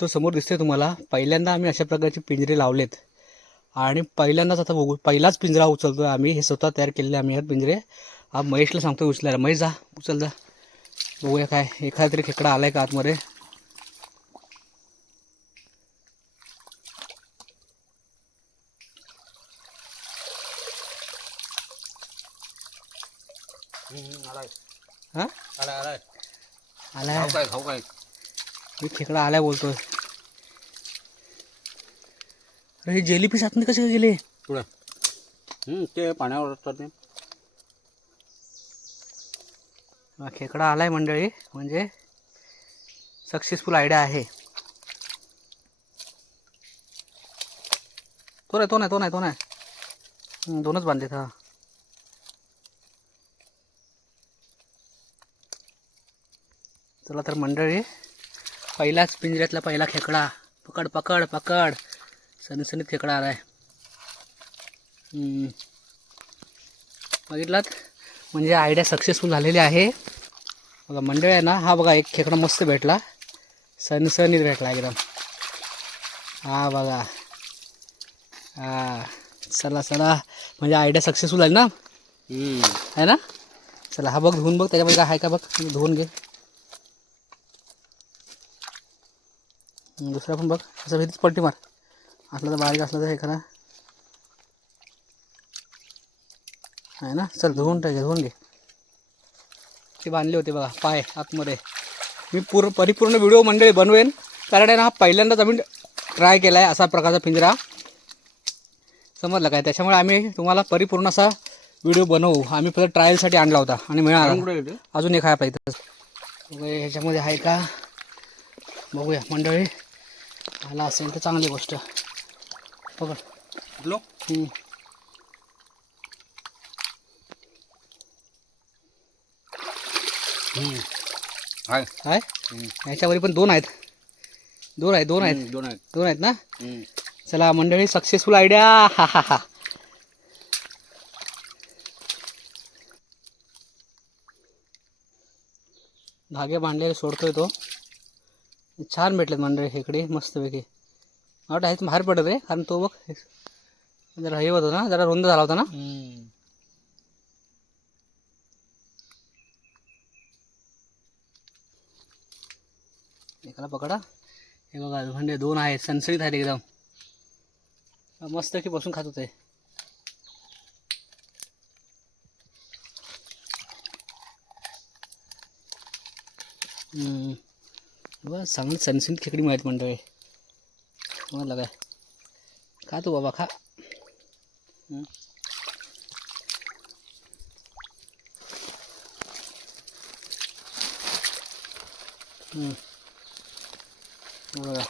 तो समोर दिसतोय तुम्हाला, पहिल्यांदा आम्ही अशा प्रकारचे पिंजरे लावलेत आणि पहिल्यांदाच आता बघू, पहिलाच पिंजरा उचलतोय आम्ही. हे स्वतः तयार केलेले आम्ही आहेत पिंजरे. हा महेशला सांगतोय उचलायला. महेश जा उचल जा, बघूया काय एखादा तरी खेकडा आलाय का आतमध्ये. हा आलाय आलाय, खाऊ काय मी खेकडा आलाय बोलतोय. अरे हे जेलीफिश आतमध्ये कसे गेले? पुढे ते पाण्यावर असतात ते. खेकडा आलाय मंडळी, म्हणजे सक्सेसफुल आयडिया आहे. तो नाही, दोनच बांधलेत. हा चला तर मंडळी, पहिलाच पिंजऱ्यातला पहिला खेकडा. पकड पकड पकड, सणसणीत खेकडा आलाय. बघितलात, म्हणजे आयडिया सक्सेसफुल झालेली आहे. बघा मंडळी आहे ना, हा बघा एक खेकडा मस्त भेटला, सणसणीत भेटला एकदम. हा बघा, हा चला चला, म्हणजे आयडिया सक्सेसफुल आहे ना, आहे ना. चला हा बघ, धुवून बघ त्याच्यामध्ये काय आहे का बघ, धुवून घे. दुसरा पण बघ, असं भीतीच पलटी मार, असला तर बारीक असला तर एखादा आहे ना. चल धुवून धुवून घे. ते बांधले होते बघा पाय आतमध्ये. मी परिपूर्ण व्हिडिओ मंडळी बनवेन, कारण आहे ना हा पहिल्यांदाच आम्ही ट्राय केला आहे असा प्रकारचा पिंजरा, समजलं काय. त्याच्यामुळे आम्ही तुम्हाला परिपूर्ण असा व्हिडिओ बनवू. आम्ही फक्त ट्रायलसाठी आणला होता आणि मिळाला. अजून एक आहे आपल्या इथं, ह्याच्यामध्ये आहे का बघूया मंडळी. आला असेल तर चांगली गोष्ट. पकड लो. हाय काय ह्याच्यावर पण दोन आहेत ना. चला मंडळी, सक्सेसफुल आयडिया. हा हा हा. धागे बांधलेले सोडतोय तो. छान भेटलेत मंडळी खेकडे मस्तपैकी. वाटतं ह्याच बाहेर पडत रे, कारण तो बघ जरा हे होता ना, जरा रुंद झाला होता ना. एकाला पकडा. हे बघा म्हणजे दोन आहेत, सणसणीत आहेत एकदम, मस्त की बसून खात होते. बस चांगली सणसणीत खेकडी मिळाली मंडळी. मला काय, खा तू बाबा खा. बघा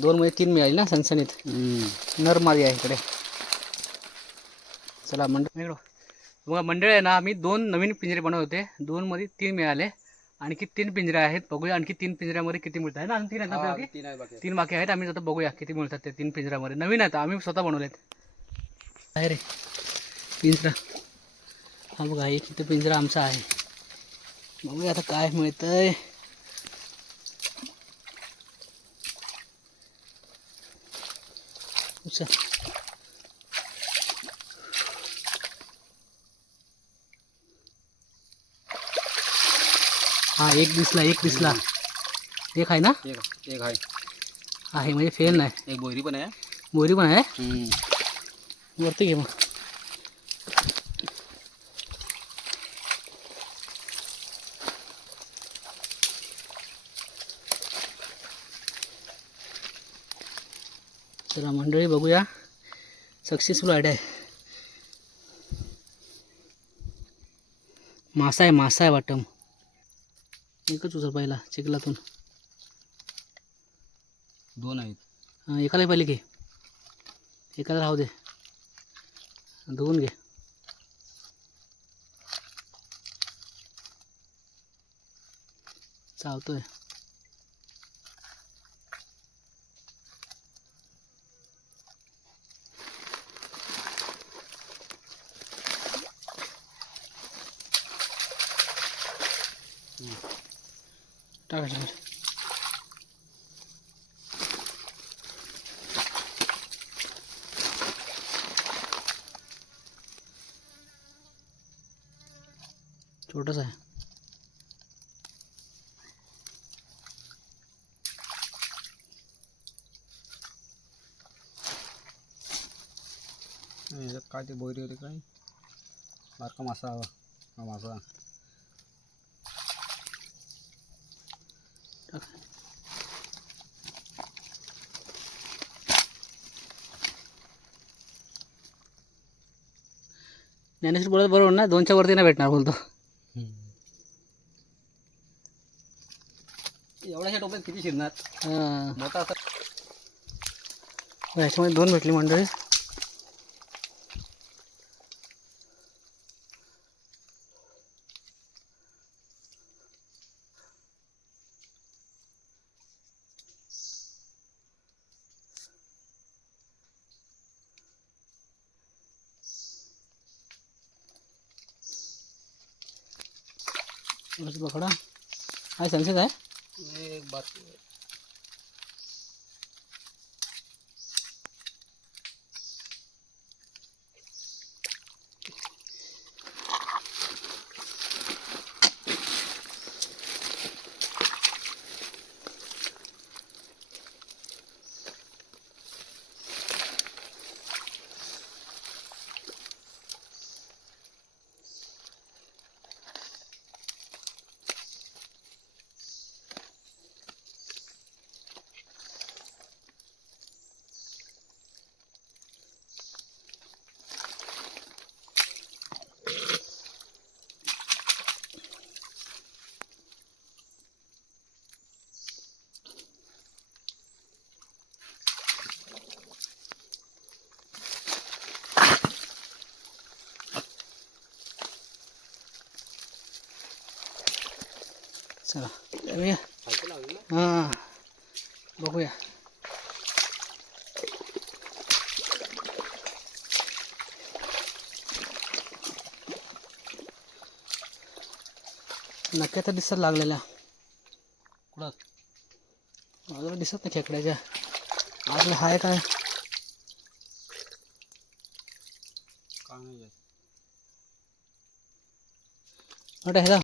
दोन मध्ये तीन मिळाली ना सणसणीत. नर मादी आहे इकडे. चला मंडळी, बघा मंडळी आहे ना, आम्ही दोन नवीन पिंजरे बनवत होते, दोन मध्ये तीन मिळाले. आणखी तीन पिंजरे आहेत, बघूया आणखी तीन पिंजऱ्यामध्ये किती मिळतात ना. तीन आहेत, तीन बाकी आहेत. आम्ही आता बघूया किती मिळतात ते तीन पिंजऱ्यामध्ये. नवीन आहेत, आम्ही स्वतः बनवलेत. आहे रे पिंजरा, हा बघा एक इथं पिंजरा आमचा आहे. बघूया आता काय मिळतंय. हा एक दिसला एक आहे ना. एक आहे म्हणजे फेल नाही. एक बोरी पण आहे. बोरी पण आहे. वरती घे मग. चला मंडळी बघूया, सक्सेसफुल आयडिया आहे. मासा आहे वाटम. एकच उचल पहिला चिखलातून. दोन आहेत. एकाला पहिले घे, एकाला राहू दे, धुवून घे. चावतोय. टाकायचं. छोटंच आहे. याच्यात काय ते बोयरी होते काय बारका मासा हवा हा मासा. ज्ञानेश्वर बोलत बरोबर ना, 2च्या वरती नाही भेटणार बोलतो. एवढ्याशा टोप्यात किती शिरणार. हां, मोठा असा ह्याच्यामध्ये 2 भेटली मंडळी. पकडा. आहे सनसेट आहे. एक बात. चला जाऊया. खायचं लागलं ना. हां, बघूया. नक्की तर दिसत लागलेल्या. कुठं बाजूला दिसत नाही खेकड्याच्या. आपलं हाय काय काय नाही जात. मोठा ह्याला